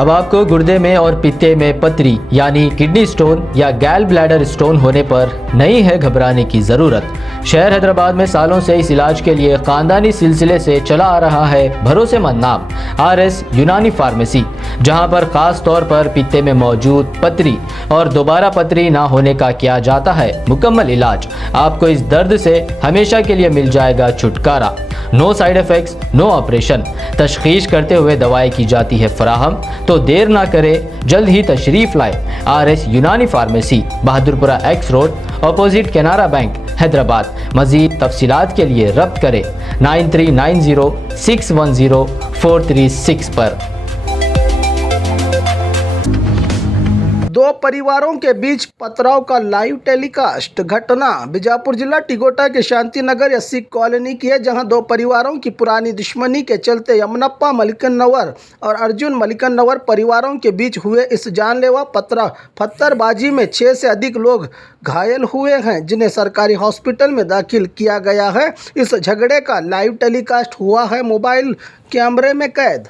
अब आपको गुर्दे में और पित्ते में पथरी यानी किडनी स्टोन या गैल ब्लैडर स्टोन होने पर नहीं है घबराने की ज़रूरत। शहर हैदराबाद में सालों से इस इलाज के लिए खानदानी सिलसिले से चला आ रहा है भरोसेमंद नाम RS यूनानी फार्मेसी, जहां पर खास तौर पर पित्ते में मौजूद पथरी और दोबारा पथरी ना होने का किया जाता है मुकम्मल इलाज। आपको इस दर्द से हमेशा के लिए मिल जाएगा छुटकारा। No side effects, no operation. तशखीस करते हुए दवाएं की जाती है फराहम। तो देर ना करें, जल्द ही तशरीफ़ लाए RS यूनानी pharmacy, Bahadurpura X road, opposite Canara bank, Hyderabad. मज़ीद तफसीलात के लिए रब्त करें 9390610436 पर। दो परिवारों के बीच पथराव का लाइव टेलीकास्ट। घटना बीजापुर जिला टिगोटा के शांति नगर 80 कॉलोनी की है, जहां दो परिवारों की पुरानी दुश्मनी के चलते यमनप्पा मलिकनवर और अर्जुन मलिकनवर परिवारों के बीच हुए इस जानलेवा पत्थरबाजी में 6 से अधिक लोग घायल हुए हैं, जिन्हें सरकारी हॉस्पिटल में दाखिल किया गया है। इस झगड़े का लाइव टेलीकास्ट हुआ है मोबाइल कैमरे में कैद।